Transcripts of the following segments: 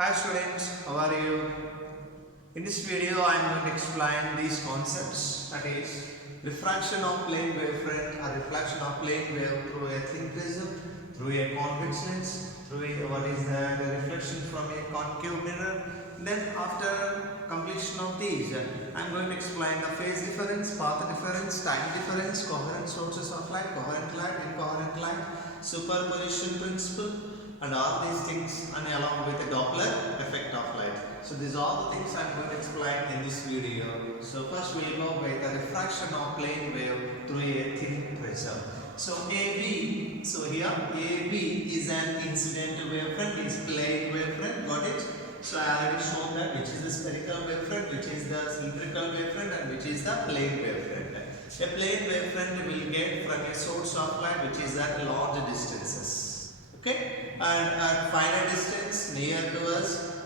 Hi students, how are you? In this video I am going to explain these concepts, that is refraction of plane wavefront or reflection of plane wave through a thin prism, through a convex lens, through the reflection from a concave mirror. Then after completion of these I am going to explain the phase difference, path difference, time difference, coherent sources of light, coherent light, incoherent light, superposition principle, and all these things, and along with the Doppler effect of light. So these are the things I am going to explain in this video. So first we will go with the refraction of plane wave through a thin prism. So AB, so here AB is an incident wavefront, is plane wavefront, got it? So I already shown that which is the spherical wavefront, which is the cylindrical wavefront, and which is the plane wavefront. A plane wavefront will get from a source of light which is at large distances. Okay, and at finite distance near to us,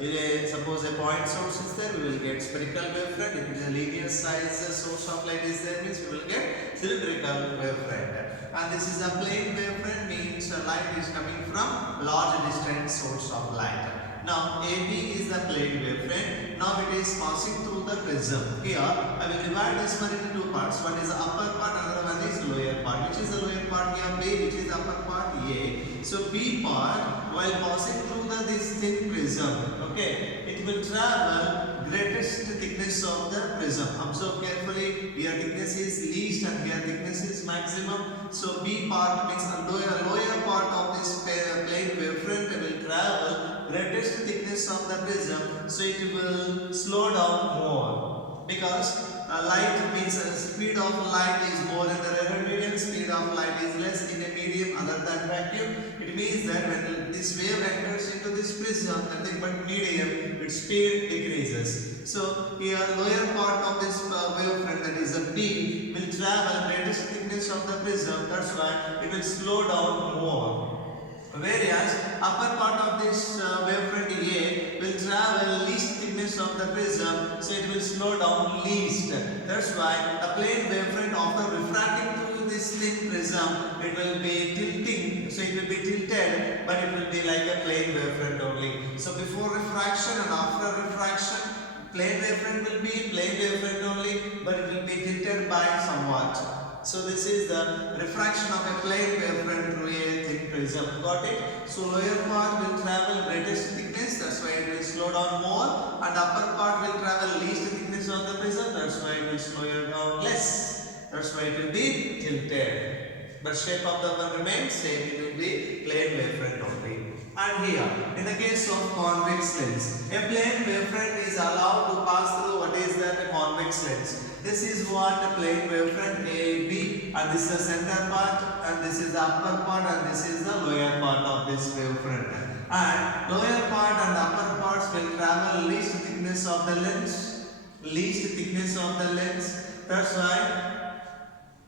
suppose a point source is there, we will get spherical wavefront. If it is a linear size source of light is there, means we will get cylindrical wavefront. And this is a plane wavefront, means light is coming from large distance source of light. Now AB is the plane wavefront. Now it is passing through the prism. Here I will divide this one into two parts. One is the upper part, another one is lower part. Which is the lower part? Here B, which is the upper part A. So B part, while passing through this thin prism, okay, it will travel greatest thickness of the prism. Observe carefully. Here thickness is least and here thickness is maximum. So B part means the lower part of this plane wavefront will travel greatest thickness of the prism, so it will slow down more, because light means speed of light is more in the rarer medium, speed of light is less in a medium other than vacuum. It means that when this wave enters into this prism, nothing but medium, its speed decreases. So here lower part of this wavefront, that is a B, will travel greatest thickness of the prism, that's why it will slow down more. Whereas upper part of this wavefront A will travel least thickness of the prism, so it will slow down least. That's why the plane wavefront, after refracting through this thin prism, it will be tilting, so it will be tilted, but it will be like a plane wavefront only. So before refraction and after refraction, plane wavefront will be plane wavefront only, but it will be tilted by somewhat. So this is the refraction of a plane wavefront through a thin prism. Got it? So lower part will travel greatest thickness, that's why it will slow down more, and upper part will travel least thickness of the prism, that's why it will slow down less. That's why it will be tilted. But shape of the one remains same, it will be plane wavefront only. And here, in the case of convex lens, a plane wavefront is allowed to pass through what is that? A convex lens. This is what a plane wavefront A, B, and this is the center part, and this is the upper part, and this is the lower part of this wavefront. And lower part and upper parts will travel least thickness of the lens, least thickness of the lens. That's why.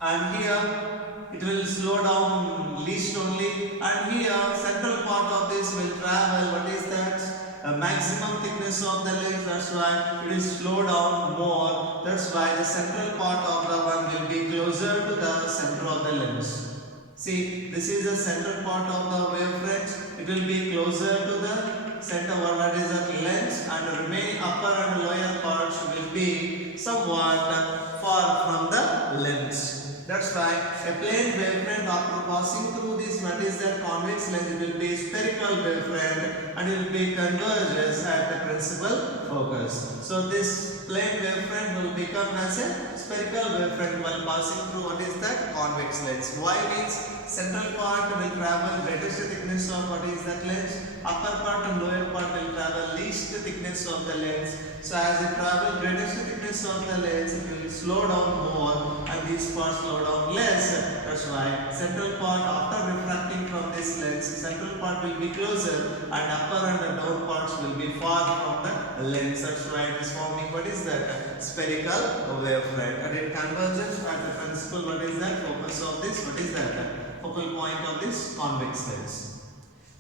And here it will slow down least only, and here central part of this will travel what is that? Maximum thickness of the lens, that's why it will slow down more. That's why the central part of the one will be closer to the center of the lens. See, this is the central part of the wavefront, it will be closer to the center what is the lens, and the remaining upper and lower parts will be somewhat far from the lens. That's why a plane wavefront, after passing through this what is that convex lens, it will be spherical wavefront, and it will be converges at the principal focus. So this plane wavefront will become as a spherical wavefront while passing through what is that convex lens. Why? Means central part will travel greatest thickness of what is that lens, upper part and lower part will travel least thickness of the lens. So as it travels greatest thickness of the lens, it will slow down more, and these parts slow down less. That's why central part, after refracting from this lens, central part will be closer, and upper and down parts will be far from the lens. That's why it is forming what is that? Spherical wavefront, and it converges at the principal what is that? Focus of this what is that? Focal point of this convex lens.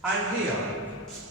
And here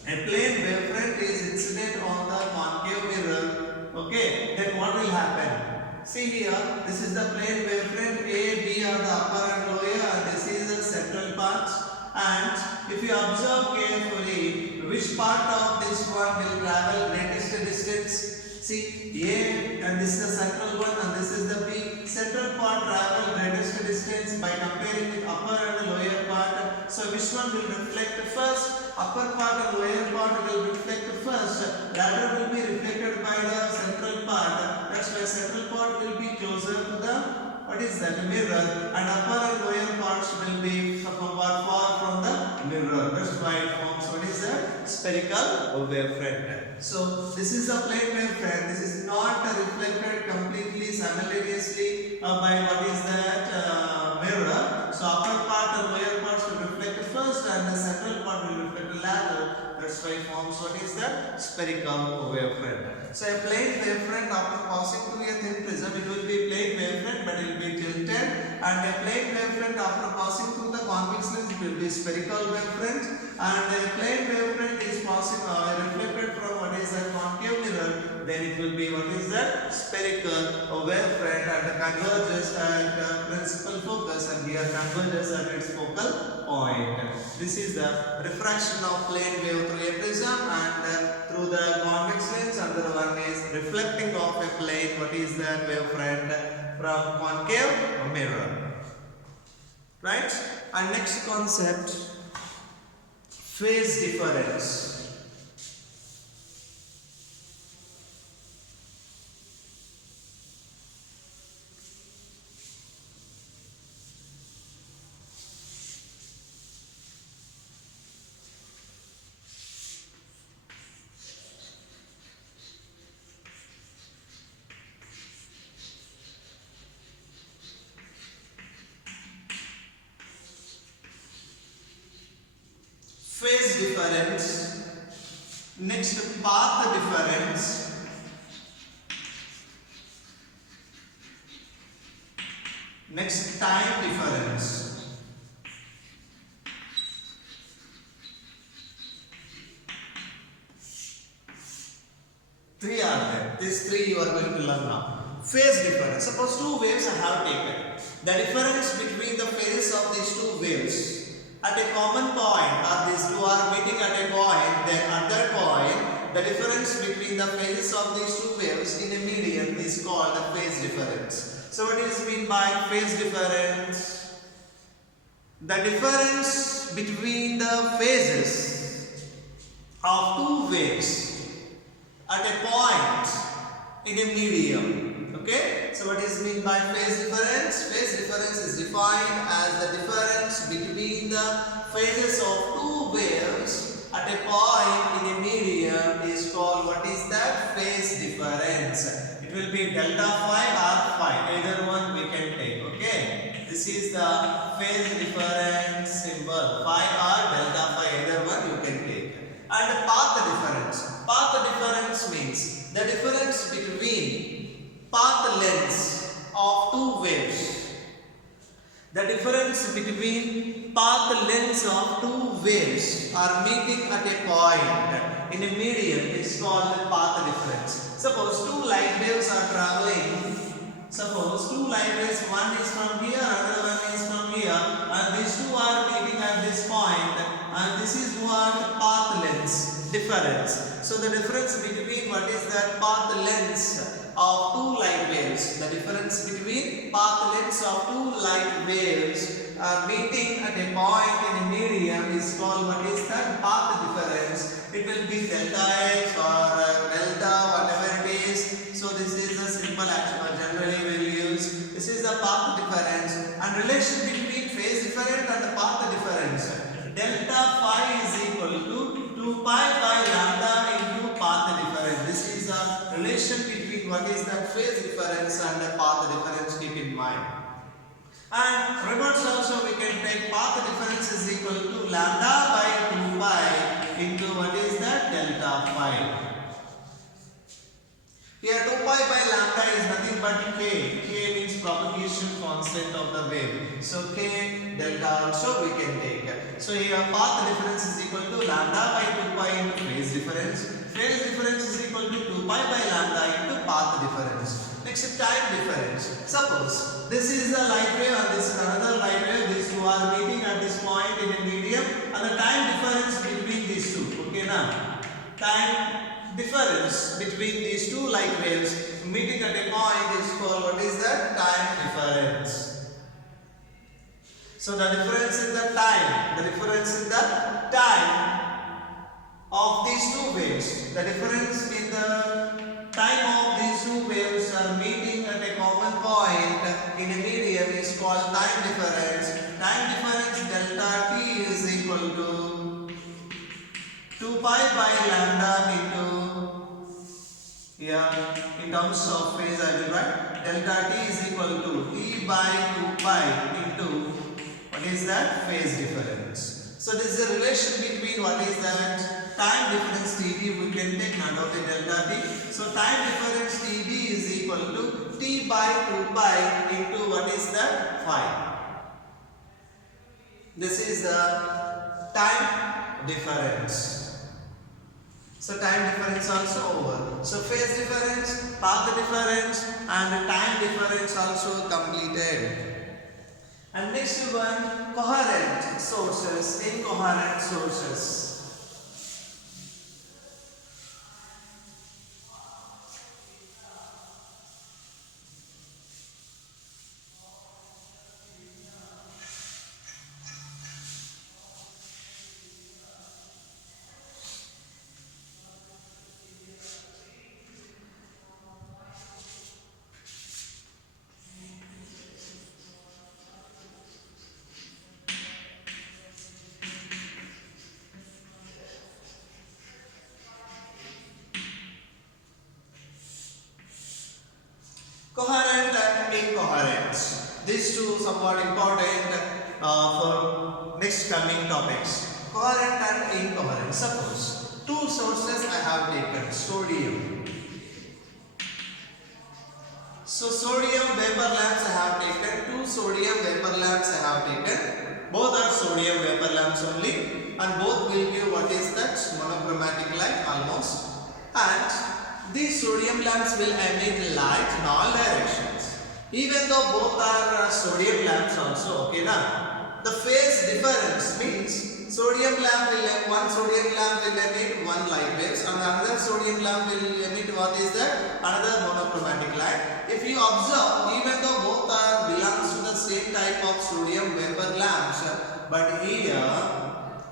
a plane wavefront is incident on the concave mirror. Okay, then what will happen? See here, this is the plane wavefront. A, B are the upper and lower, and this is the central part. And if you observe carefully, which part of this one will travel greatest distance? See, A, and this is the central one, and this is the B. Central part travel greatest distance by comparing with upper and lower part. So which one will reflect first? Upper part and lower part will reflect first. Latter will be reflected by the central part. That's why central part will be closer to the, what is that, mirror, and upper and lower parts will be somewhat far from the mirror. That's why it forms, what is that, spherical wavefront. So this is the plane wavefront. This is not reflected completely simultaneously by, what is that, mirror. So upper part and lower parts will reflect first, and the central part will reflect the latter. That's why it forms, what is that, spherical wavefront. So a plane wavefront, after passing through a thin prism, it will be plane wavefront, but it will be tilted. And a plane wavefront, after passing through the convex lens, it will be spherical wavefront. And a plane wavefront is passing reflected from, what is that, concave mirror, then it will be, what is that, spherical wavefront, and converges at principal focus, and here converges at its focal point. This is the refraction of plane wave through a prism and through the convex lens. Another one is reflecting of a plane, what is that, wavefront from concave mirror. Right? And next concept, phase difference. Phase difference, next path difference, next time difference. Three are there. These three you are going to learn now. Phase difference. Suppose two waves I have taken. The difference between the phases of these two waves at a common point, or these two are meeting at a point, then at that point the difference between the phases of these two waves in a medium is called the phase difference. So what is mean by phase difference? The difference between the phases of two waves at a point in a medium. Okay, so what is mean by phase difference? Phase difference is defined as the difference between the phases of two waves at a point in a medium is called, what is that, phase difference. It will be delta phi or phi, either one we can take. Okay, this is the phase difference symbol, phi or delta phi, either one you can take. And path difference. Path difference means the difference between path lengths of two waves. The difference between path lengths of two waves are meeting at a point in a medium is called the path difference. Suppose two light waves are traveling. Suppose two light waves, one is from here, another one is from here, and these two are meeting at this point, and this is what path lengths difference. So the difference between, what is that, path lengths of two light waves, the difference between path lengths of two light waves are meeting at a point in a medium is called, what is that, path difference. It will be delta x or delta, whatever it is. So this is the symbol actually generally we will use. This is the path difference, and relation between phase difference and the path difference. Delta phi is equal to 2 pi by lambda into path difference. This is the relation between, what is the phase difference and the path difference, keep in mind. And reverse also we can take path difference is equal to lambda by 2 pi into, what is that, delta phi. Here 2 pi by lambda is nothing but k. K means propagation constant of the wave. So k delta also we can take. So here path difference is equal to lambda by 2 pi into phase difference. Phase difference is equal to 2 pi by lambda into path difference. Next, time difference. Suppose this is the light wave and this is another light wave. These two are meeting at this point in a medium, and the time difference between these two. Okay, Okay now, time difference between these two light waves meeting at a point is called, what is that? Time difference. So the difference in the time of these two waves, the difference in the time of these two waves are meeting at a common point in a medium is called time difference. Time difference delta t is equal to 2 pi by lambda into, in terms of phase I will write delta t is equal to t by 2 pi into, what is that? Phase difference. So this is the relation between, what is that? Time difference Td, we can take note of the delta t. So time difference Td is equal to t by 2 pi into, what is that? Phi. This is the time difference. So time difference also over. So phase difference, path difference and time difference also completed. And next one, coherent sources, incoherent sources. Coherent and incoherent. These two somewhat important for next coming topics. Coherent and incoherent. Suppose two sources I have taken, sodium. So sodium vapor lamps I have taken, two sodium vapor lamps I have taken. Both are sodium vapor lamps only, and both will give, what is that? Monochromatic light almost. And these sodium lamps will emit light in all directions. Even though both are sodium lamps also, okay now. The phase difference means sodium lamp one sodium lamp will emit one light waves and another sodium lamp will emit, what is that? Another monochromatic light. If you observe, even though both are belongs to the same type of sodium vapor lamps, but here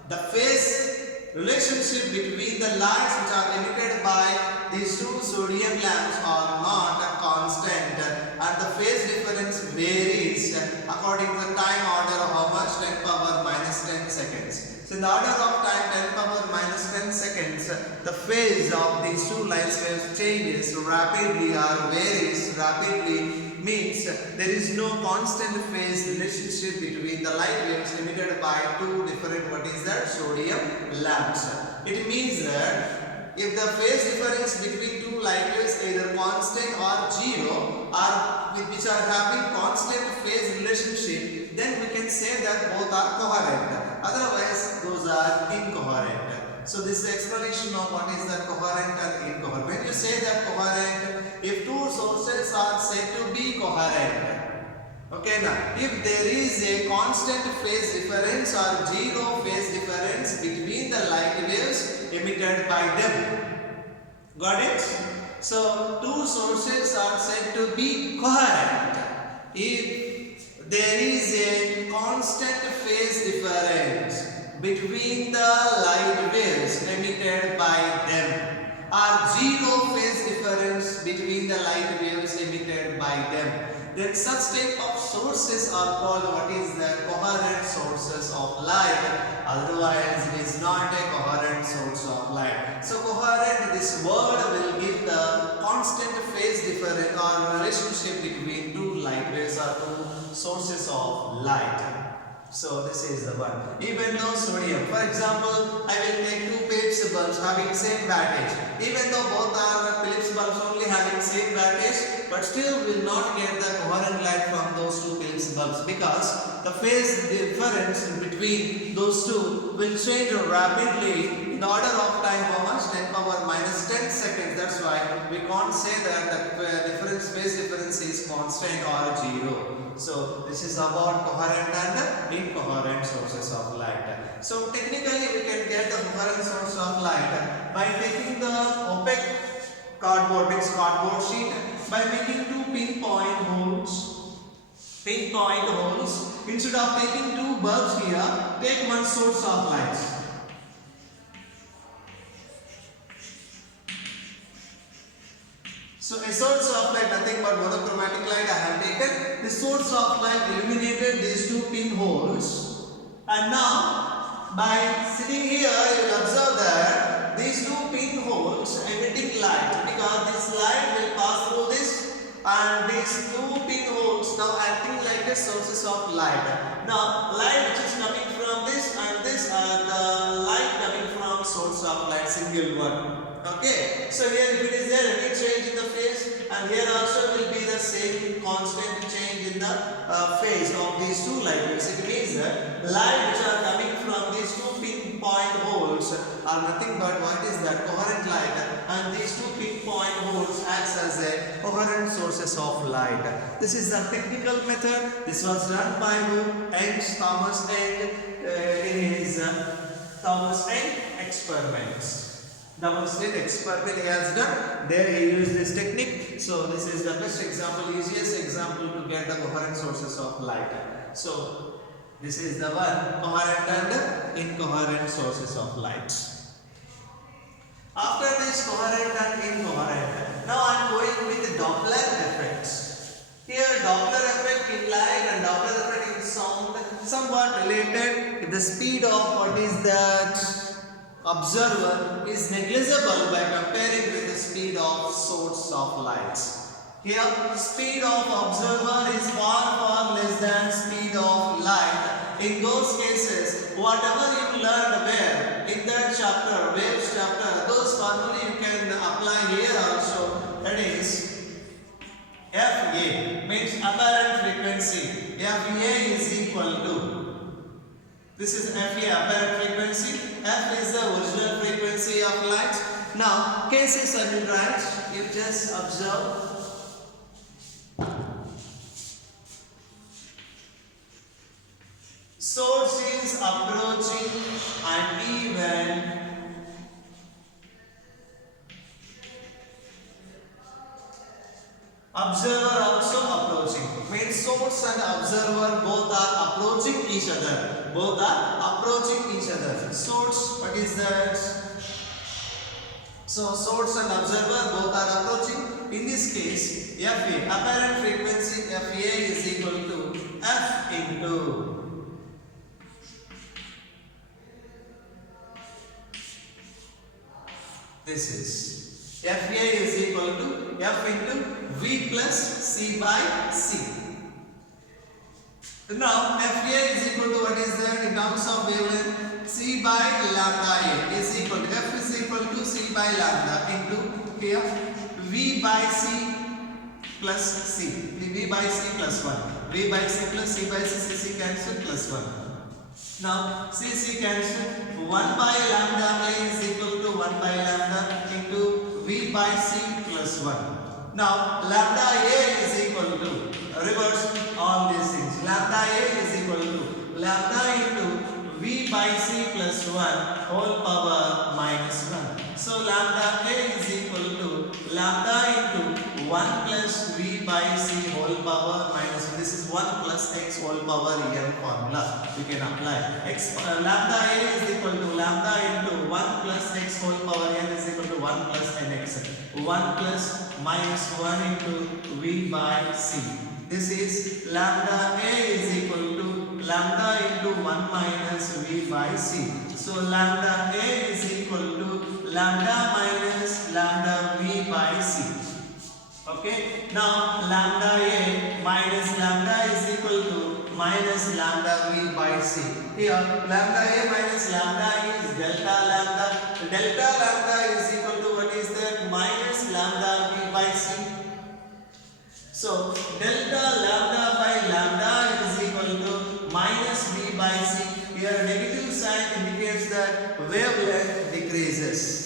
the phase relationship between the lights which are emitted by these two sodium lamps are not constant, and the phase difference varies according to the time order of how much? 10 power minus 10 seconds. So in the order of time 10 power minus 10 seconds, the phase of these two light waves changes rapidly or varies rapidly, means there is no constant phase relationship between the light waves emitted by two different, what is that? Sodium lamps. It means that if the phase difference between two light waves either constant or zero, or which are having constant phase relationship, then we can say that both are coherent. Otherwise those are incoherent. So this is the explanation of what is the coherent and incoherent. When you say that coherent, if two sources are said to be coherent, okay now, if there is a constant phase difference or zero phase difference between the light waves emitted by them, got it? So two sources are said to be coherent if there is a constant phase difference between the light waves emitted by them, or zero phase difference between the light waves emitted by them. Then such type of sources are called, what is the coherent sources of light. Otherwise it is not a coherent source of light. So coherent, this word will give the constant phase difference or relationship between two light waves or two sources of light. So this is the one. Even though sodium, for example, I will take two Philips bulbs having same wattage. Even though both are Philips bulbs only having same wattage, but still will not get the coherent light from those two Philips bulbs, because the phase difference between those two will change rapidly in the order of time how much? 10 power minus 10 seconds. That's why we can't say that the phase difference is constant or zero. So this is about coherent and incoherent sources of light. So technically we can get the coherent source of light by taking the opaque cardboard, means cardboard sheet, by making two pinpoint holes. Instead of taking two bulbs here, take one source of light. So a source of light, nothing but monochromatic light I have taken. The source of light illuminated these two pinholes, and now by sitting here you will observe that these two pinholes emitting light, because this light will pass through this, and these two pinholes now acting like the sources of light. Now light which is coming from this and this are the light coming from source of light, single one. Okay, so here if it is there any change in the phase, and here also will be the same constant change in the phase of these two light waves. It means that light which are coming from these two pinpoint holes are nothing but what is that? Coherent light, and these two pinpoint holes acts as a coherent sources of light. This is the technical method. This was done by Thomas Young in his Thomas Young experiments. Double-slit experiment he has done. There he used this technique. So this is the best example, easiest example to get the coherent sources of light. So this is the one, coherent and incoherent sources of light. After this coherent and incoherent, now I am going with the Doppler effects. Here Doppler effect in light and Doppler effect in sound somewhat related. The speed of what is that observer is negligible by comparing with the speed of source of light. Here speed of observer is far less than speed of light. In those cases, whatever you learned where in that chapter, waves chapter, those formulae you can apply here also. That is FA means apparent frequency. FA is equal to, this is FA, apparent frequency. F is the original frequency of light. Now cases I will write, you just observe. Source is approaching and even observer also approaching. Means source and observer both are approaching each other. Source, what is that? So source and observer both are approaching. In this case, FA, apparent frequency FA is equal to F into this is FA is equal to F into V plus C by C. Now FA is equal to what is that in terms of wavelength? C by lambda A is equal to F is equal to C by lambda into here V by C plus C. V by C plus 1. V by C plus C by C cancel plus 1. Now C cancel. 1 by lambda A is equal to 1 by lambda into V by C plus 1. Now lambda A is equal to, reverse all these things. Lambda A is equal to lambda into V by C plus 1 whole power minus 1. So lambda A is equal to lambda into 1 plus V by C whole power minus 1. This is 1 plus x whole power n formula you can apply. Lambda A is equal to lambda into 1 plus x whole power n is equal to 1 plus nx. 1 plus minus 1 into V by C. This is lambda A is equal to lambda into 1 minus V by C. So lambda A is equal to lambda minus lambda V by C. Okay. Now lambda A minus lambda is equal to minus lambda V by C. Here lambda A minus lambda is delta lambda. Delta lambda is equal to what is that? Minus lambda V by C. So delta lambda by lambda is equal to minus V by C. Here negative sign indicates that wavelength decreases.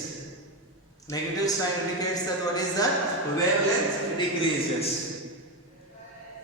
Negative sign indicates that what is that? Wavelength decreases.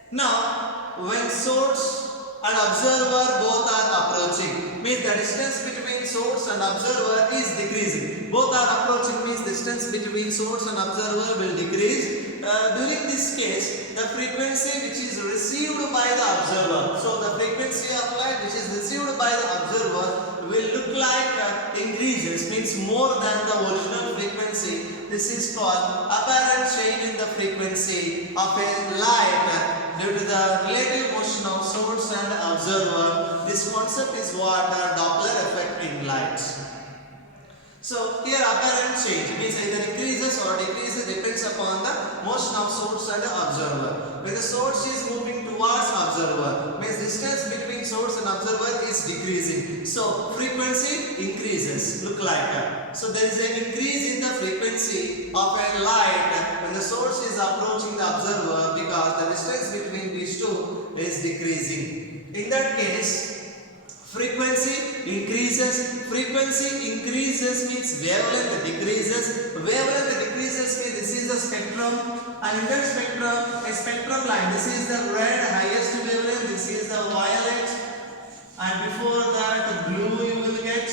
Now when source and observer both are approaching, means the distance between source and observer is decreasing. Both are approaching means distance between source and observer will decrease. During this case, the frequency which is received by the observer, so the frequency of light which is received by the observer will look like increases, means more than the original frequency. This is called apparent change in the frequency of a light due to the relative motion of source and observer. This concept is what Doppler effect in light. So here apparent change means either increases or decreases, depends upon the motion of source and observer. When the source is moving towards observer, means distance between source and observer is decreasing. So frequency increases, look like that. So there is an increase in the frequency of a light when the source is approaching the observer because the distance between these two is decreasing. In that case, frequency increases means wavelength decreases. Wavelength decreases means this is the spectrum, and in that spectrum, a spectrum line. This is the red highest wavelength, this is the violet, and before that blue you will get.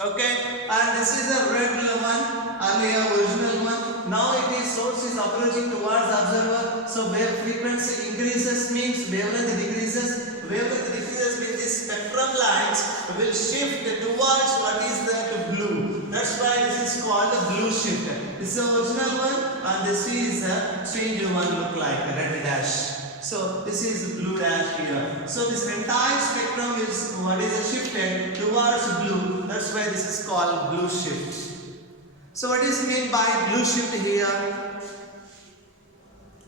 Okay, and this is the red one, earlier original one. Now it is source is approaching towards observer, so wave frequency increases means wavelength decreases. Wavelength decreases means these spectrum lines will shift towards what is that blue. That's why this is called the blue shift. This is the original one, and this is a change one, look like a red dash. So this is blue dash here. So this entire spectrum is what is shifted towards blue. That's why this is called blue shift. So what is meant by blue shift here?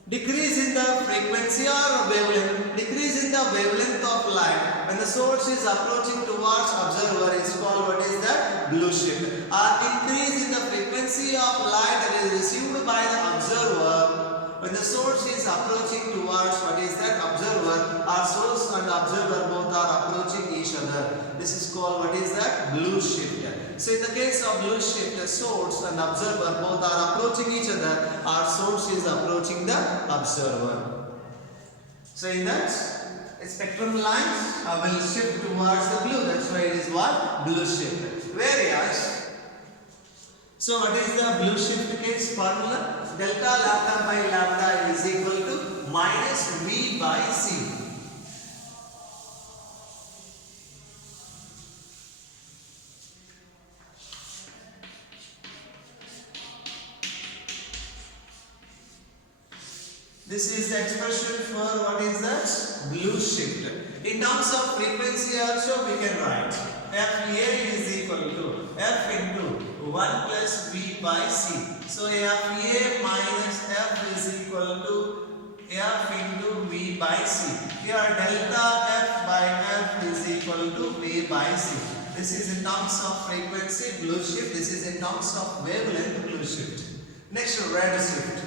Decrease in the frequency or wavelength. Decrease in the wavelength of light when the source is approaching towards observer is called what is that? Blue shift. Or increase in the frequency of light that is received by the observer when the source is approaching towards what is that? Observer. Our source and observer both are approaching each other. This is called what is that? Blue shift. So in the case of blue shift, the source and observer both are approaching each other. Our source is approaching the observer. So in that, a spectrum lines will shift towards the blue. That's why it is what? Blue shift. Whereas, so what is the blue shift case formula? Delta lambda by lambda is equal to minus V by C. This is the expression for what is that? Blue shift. In terms of frequency also we can write FA is equal to F into 1 plus V by C. So FA minus F is equal to F into V by C. Here delta F by F is equal to V by C. This is in terms of frequency blue shift. This is in terms of wavelength blue shift. Next red shift.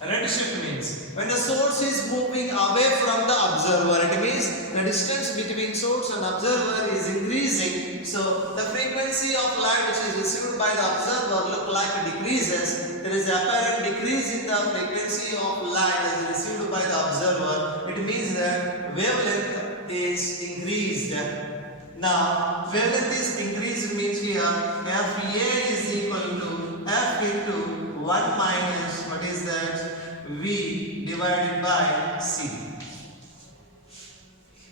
Red shift means when the source is moving away from the observer, it means the distance between source and observer is increasing. So the frequency of light which is received by the observer look like it decreases. There is apparent decrease in the frequency of light that is received by the observer. It means that wavelength is increased. Now wavelength is increased means here FA is equal to F into 1 minus what is that? V divided by C.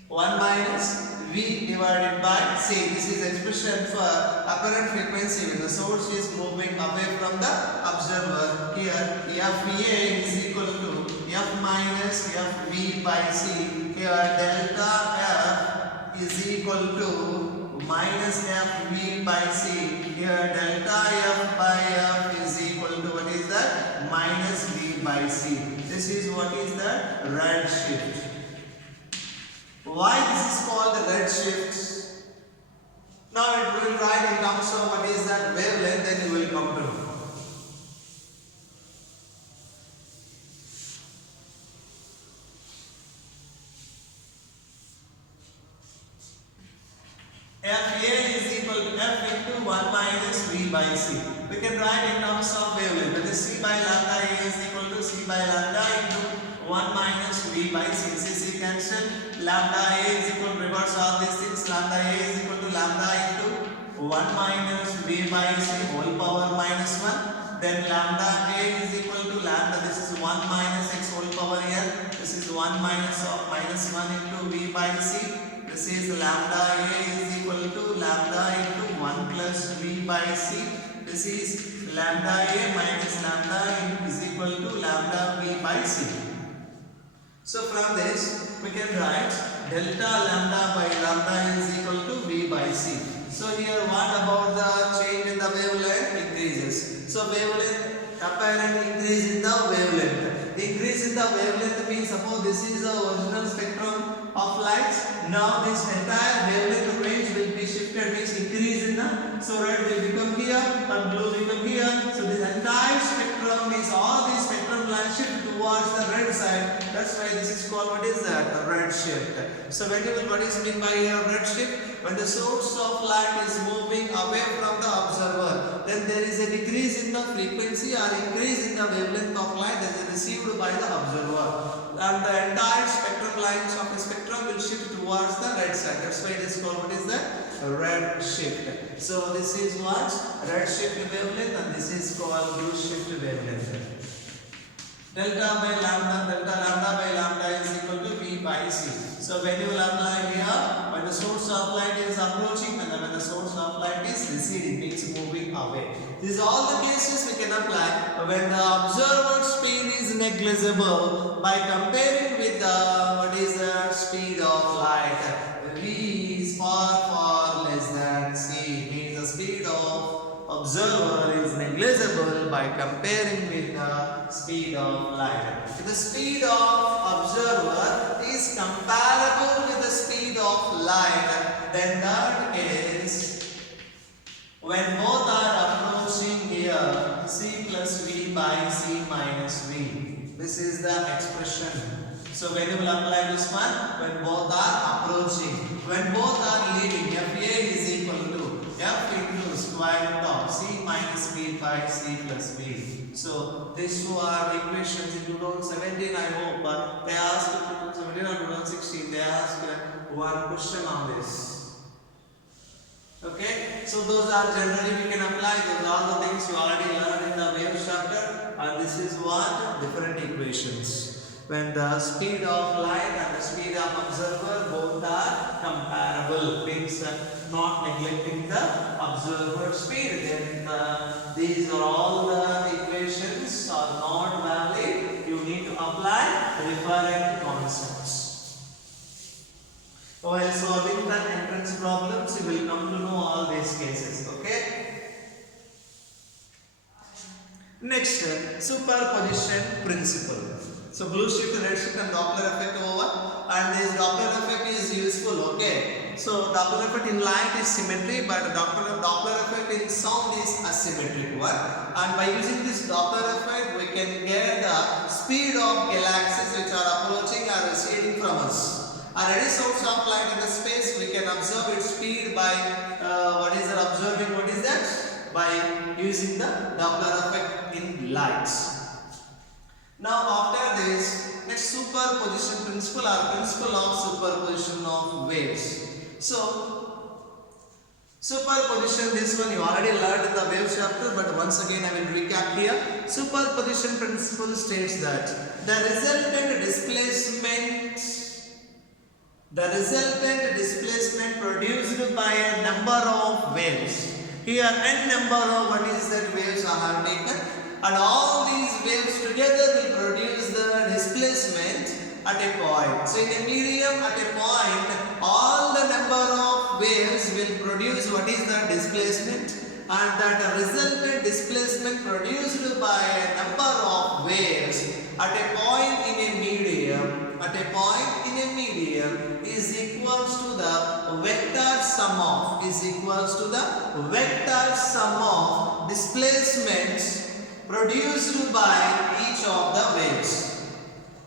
1 minus V divided by C. This is expression for apparent frequency when the source is moving away from the observer. Here FA is equal to F minus FV by C. Here delta F is equal to minus FV by C. Here delta F by F is equal to what is that? Minus V by C. This is what is the red shift. Why this is called the red shift? Now it will write in terms of what is that wavelength, then you will come to know. FA is equal to F into 1 minus V by C. we can write in terms of wavelength. That is C by lambda A is equal to C by lambda into 1 minus V by C. C cancel. Lambda A is equal to reverse all these things. Lambda A is equal to lambda into 1 minus V by C whole power minus 1. Then lambda A is equal to lambda. This is 1 minus x whole power here. This is 1 minus of minus 1 into V by C. This is lambda A is equal to lambda into 1 plus V by C. This is lambda A minus lambda is equal to lambda V by C. So from this we can write delta lambda by lambda is equal to V by C. So here what about the change in the wavelength? Increases. So wavelength apparent increase in the wavelength. Increase in the wavelength means suppose this is the original spectrum of light. Now this entire wavelength range will be shifted, means increase in the, so red will become here and blue will become here. So this entire spectrum means all these spectrum lines shift towards the red side. That's why this is called, what is that? A red shift. So when you will, what is mean by a red shift? When the source of light is moving away from the observer, then there is a decrease in the frequency or increase in the wavelength of light that is received by the observer. And the entire spectrum lines of the spectrum will shift towards the red side. That's why it is called, what is that? A red shift. So this is what? Red shift wavelength, and this is called blue shift wavelength. Delta lambda by lambda is equal to V by C. So when you apply here, when the source of light is approaching and when the source of light is receding, means moving away. These are all the cases we can apply when the observer speed is negligible by comparing with the, what is the speed of light. V is far less than C, means the speed of observer is negligible by comparing with the speed of light. If the speed of observer is comparable with the speed of light, then that case, when both are approaching here, C plus V by C minus V. This is the expression. So when you will apply this one, when both are approaching, when both are leaving, FA is equal to F into square root of C minus V by C plus V. So these two are equations in 2017. I hope they asked in 2017 or 2016. They asked one question on this. Okay, so those are generally we can apply. Those are the things you already learned in the wave chapter, and this is what different equations. When the speed of light and the speed of observer both are comparable, means not neglecting the observer speed, then these are all the equations are not valid. You need to apply referent concepts. While solving the entrance problems, you will come to know all these cases. Okay. Next, superposition principle. So blue shift, red shift and Doppler effect over, and this Doppler effect is useful. Okay. So Doppler effect in light is symmetry, but Doppler effect in sound is asymmetric one. And by using this Doppler effect, we can get the speed of galaxies which are approaching or receding from us. Or any source of light in the space, we can observe its speed by observing what is that? By using the Doppler effect in lights. Now after this, next superposition principle or principle of superposition of waves. So superposition, this one you already learned in the wave chapter, but once again I will recap here. Superposition principle states that the resultant displacement produced by a number of waves. Here n number of what is that waves I have taken, and all these waves together will produce the displacement at a point. So in a medium at a point, all the number of waves will produce what is the displacement, and that resultant displacement produced by a number of waves at a point in a medium is equals to the vector sum of displacements produced by each of the waves.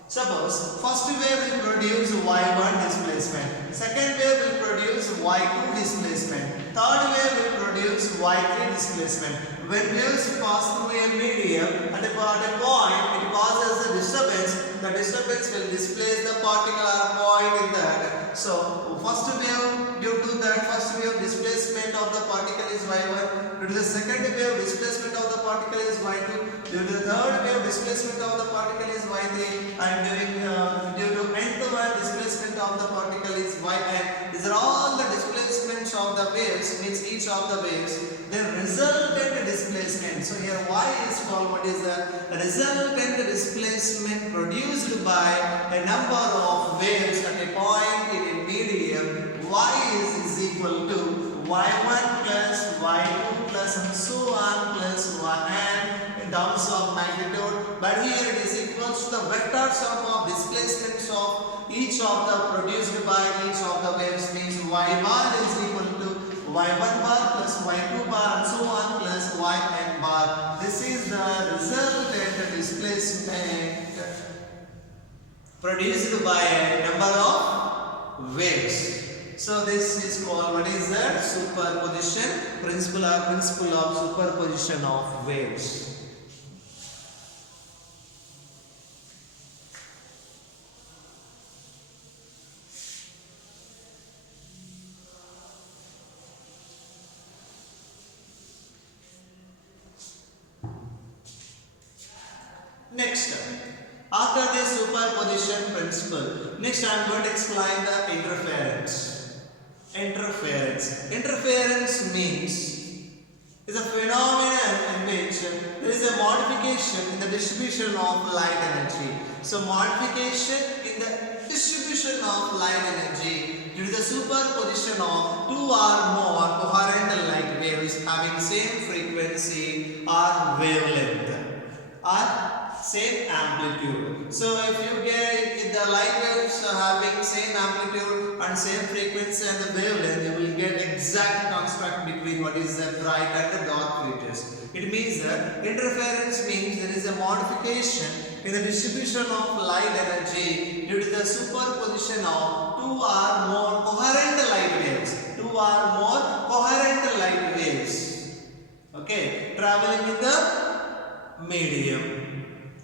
Suppose first wave will produce y1 displacement, second wave will produce y2 displacement, third wave will produce y3 displacement. When waves pass through a medium at a point it causes a disturbance, the disturbance will displace the particle or point in that. So first wave, due to that first wave displacement of the particle is y1, due to the second wave displacement of the particle is y2, due to the third wave displacement of the particle is y3, and due to nth wave displacement of the particle is yn. These are all the displacements of the waves, means each of the waves, their resultant displacement. So here y is called what is the resultant displacement produced by a number of waves at a point in a medium. Y is equal to y1 plus y2 plus and so on plus yn in terms of magnitude, but here it is equals to the vector sum of displacements of each of the produced by each of the waves, means y bar is equal to y1 bar plus y2 bar and so on plus yn bar. This is the resultant displacement produced by a number of waves. So this is called what is that? Superposition principle or principle of superposition of waves. Next, after this superposition principle, next I am going to explain the interference. Interference means is a phenomenon in which there is a modification in the distribution of light energy. So modification in the distribution of light energy due to the superposition of two or more coherent light waves having same frequency or wavelength or same amplitude. So if you get the light waves having same amplitude and same frequency and the wavelength, you will get exact construct between what is the bright and the dark features. It means that interference means there is a modification in the distribution of light energy due to the superposition of two or more coherent light waves. Two or more coherent light waves. Okay, traveling in the medium,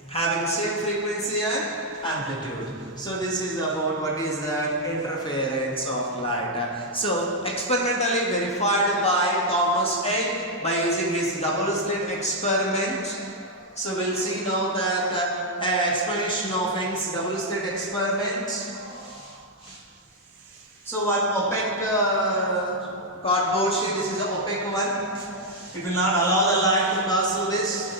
having same frequency and amplitude. So this is about what is that interference of light. So experimentally verified by Thomas Young by using his double slit experiment. So we'll see now that explanation of Young's double slit experiment. So one opaque cardboard sheet. This is an opaque one. It will not allow the light to pass through this.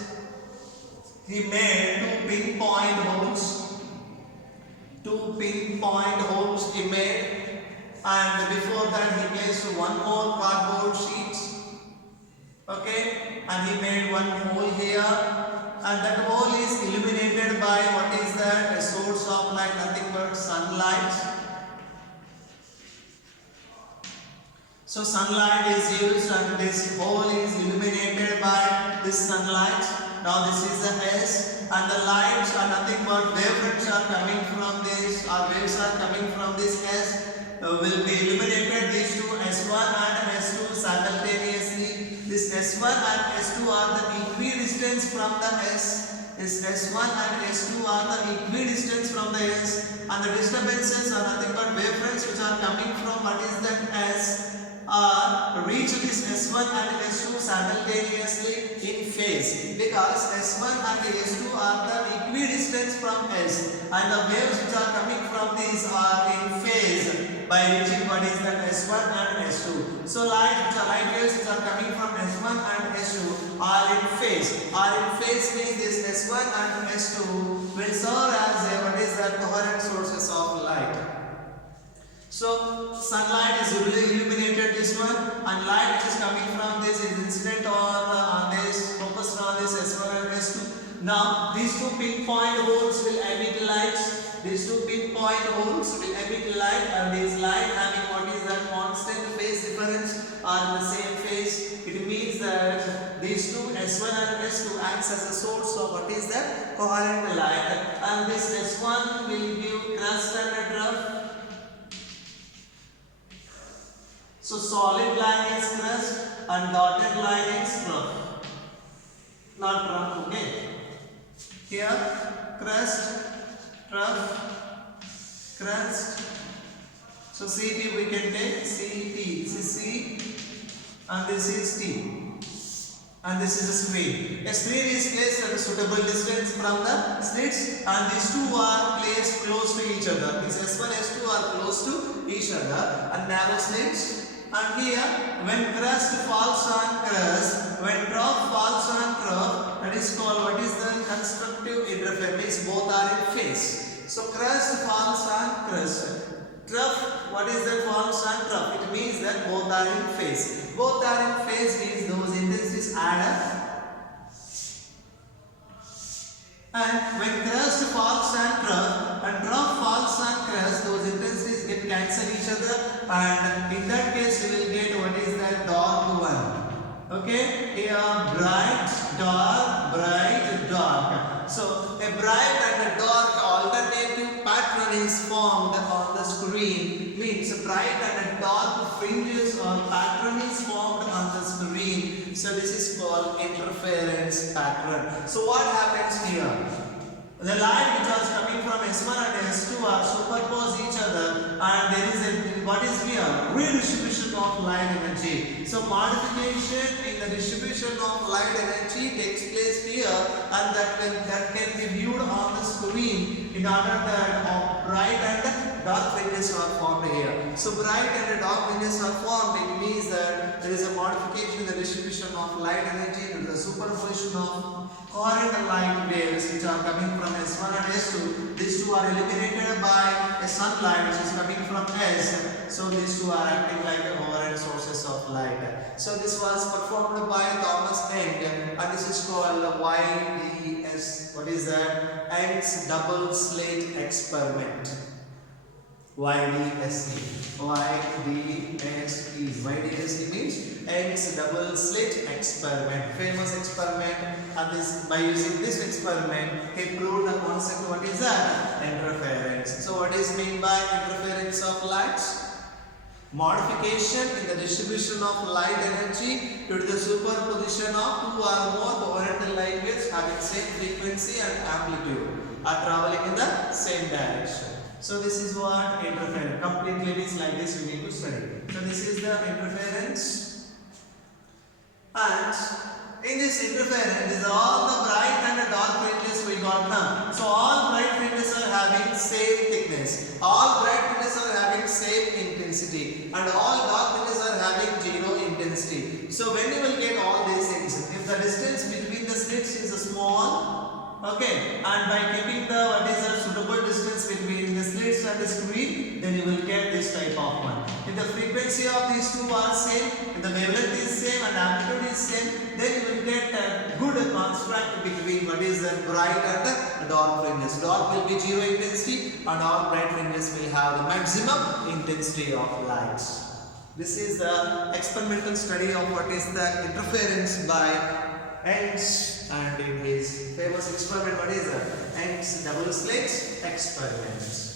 He made two pinpoint holes. Two pinpoint holes he made, and before that he placed one more cardboard sheet. Okay, and he made one hole here, and that hole is illuminated by what is that? A source of light, nothing but sunlight. So sunlight is used, and this hole is illuminated by this sunlight. Now this is the S, and the lights are nothing but wavelengths are coming from this, or waves are coming from this S, will be illuminated, these two S1 and S2 simultaneously. This S1 and S2 are the equidistance from the S. This S1 and S2 are the equidistance from the S, and the disturbances are nothing but wavefronts which are coming from what is that S, reach this S1 and S2 simultaneously in phase, because S1 and S2 are the equidistance from S, and the waves which are coming from these are in phase by reaching what is that S1 and S2. So light waves which are coming from S1 and S2 are in phase. Means this S1 and S2 will serve as what is that coherent sources of light. So sunlight is illuminated this one, and light which is coming from this is incident on this, focused on this S1 and S2. Now these two pinpoint holes will emit light. These two pinpoint holes will emit light, and this light having what is that constant phase difference are in the same phase. It means that these two S1 and S2 acts as a source of what is that coherent light, and this S1 will give crust and a trough. So solid line is crust and dotted line is trough, not trough. Okay, here crust, trough, crust. So CT we can take CT. This is C and this is T. And this is a screen. A screen is placed at a suitable distance from the slits, and these two are placed close to each other. These S1, S2 are close to each other and narrow slits. And here, when crust falls on crust, when trough falls on trough, that is called what is the constructive interference. Both are in phase. So crust falls on crust. Trough, what is that falls on trough? It means that both are in phase. Both are in phase means those intensities add up. And when crust falls on trough and trough falls on crust, those intensities get cancel each other, and in that case we will get what is that dark one. Okay, here bright, dark. So a bright and a dark alternative pattern is formed on the screen, means a bright and a dark fringes or pattern is formed on the screen. So this is called interference pattern. So what happens here? The light which was coming from S1 and S2 are superpose each other, and there is a what is here? Redistribution of light energy. So modification in the distribution of light energy takes place here, and that can be viewed on the screen in order that bright and dark fringes are formed here. So bright and dark fringes are formed. It means that there is a modification in the distribution of light energy to the superposition of coherent light waves which are coming from S1 and S2. These two are eliminated by a sunlight which is coming from S. So these two are acting like the coherent sources of light. So this was performed by Thomas Young, and this is called YDS. What is that? Young's double slit experiment. YDSE. YDSE means Young's double slit experiment. Famous experiment, and this by using this experiment he proved the concept. What is that? Interference. So what is meant by interference of light? Modification in the distribution of light energy due to the superposition of two or more coherent light waves having same frequency and amplitude are traveling in the same direction. So this is what interference. Completely means like this you need to study. So this is the interference, and in this interference is all the bright and the dark fringes we got now. So all bright fringes are having same thickness. All bright fringes are having same intensity, and all dark fringes are having zero intensity. So when you will get all these things, if the distance between the slits is small, okay, and by keeping the what is the suitable distance between the slits and the screen, then you will get this type of one. If the frequency of these two are same, if the wavelength is same and amplitude is same, then you will get a good construct between what is the bright and the dark fringes. Dark will be zero intensity, and all bright fringes will have the maximum intensity of light. This is the experimental study of what is the interference by Young's, and in his famous experiment, what is that? Young's double slit experiment.